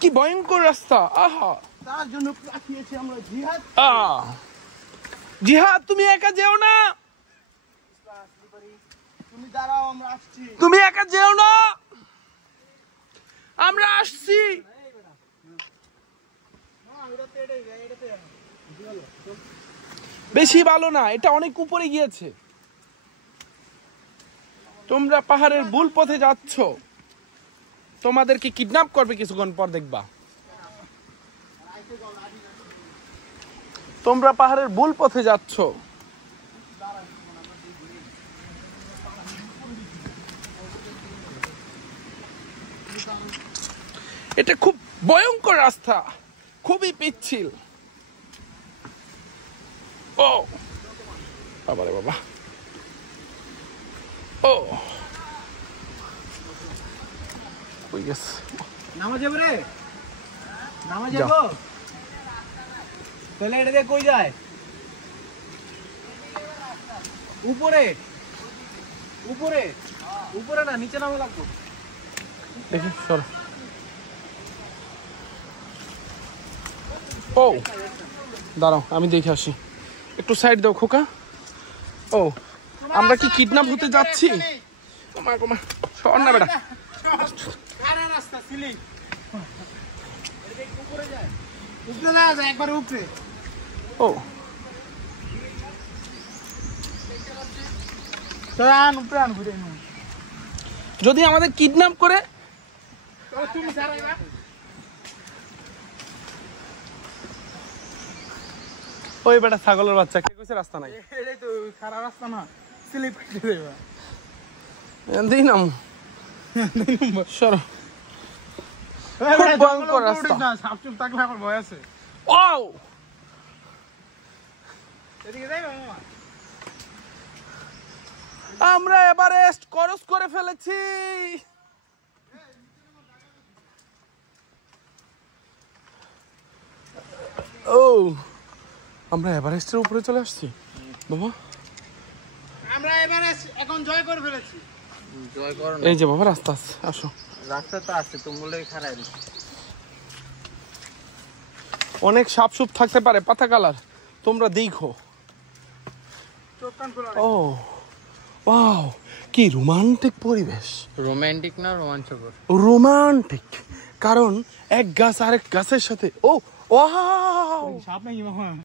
কি ভয়ঙ্কর রাস্তা! আহা, তার জন্য পাঠিয়েছি আমরা জিহাদ। জিহাদ, তুমি একা যেও না। তুমি দাঁড়াও, আমরা আসছি। তুমি একা যেও না, আমরা আসছি। বেশি ভালো না, এটা অনেক উপরে গিয়েছে। তোমরা পাহাড়ের ভুল পথে যাচ্ছ, তোমাদেরকে কিডন্যাপ করবে কিছুক্ষণ পর, দেখবা। তোমরা পাহাড়ের ভুল পথে যাচ্ছ। এটা খুব ভয়ঙ্কর রাস্তা, খুবই পিচ্ছিল। ও বাবা রে বাবা, ও কই গেছে? নামা যাবে রে, নামা যাবো। তাহলে এটা দিয়ে কই যায়? উপরে, উপরে, উপরে না, নিচে নামা লাগবে। দেখি সর। ও দাঁড়াও, আমি দেখে আসি। একটু সাইড দাও খোকা। ও, আমরা কি কিডন্যাপ হতে যাচ্ছি? ওমা গোমা, সর না বেটা। রাস্তা সিলি উপরে যায়, উপরে না যায়, একবার উপরে। ও চল উপরে আন, ঘুরে নি। যদি আমাদের কিডন্যাপ করে, তুমি দাঁড়াইবা। ওই বেটা ছাগলের বাচ্চা, কে কইছে রাস্তা নাই? এটাই তো খারাপ রাস্তা না, স্লিপ কেটে দেবা। দিই নাম সর। খুব ভয়ঙ্কর রাস্তা। না, সাপচুপ থাকলে আমার ভয় আছে। ওয়াও, এদিকে যাই মামা। আমরা এভারেস্ট ক্রস করে ফেলেছি। ও, আমরা এভারেস্টের উপরে চলে আসছি বাবা। আমরা এবারে এখন জয় করে ফেলেছি। জয় করো না। এই যে বাবা রাস্তা আছে, আসো। রাস্তা তো আছে, তোমরা খারাপ। অনেক সাপ সুপ থাকতে পারে, পাতা কালার, তোমরা দেখো। ও ওয়াও, কি রোমান্টিক পরিবেশ। রোমান্টিক না রোমাঞ্চকর? রোমান্টিক, কারণ এক গাছ আরেক গাছের সাথে। ও ওয়াও, সাপ নাকি মামা?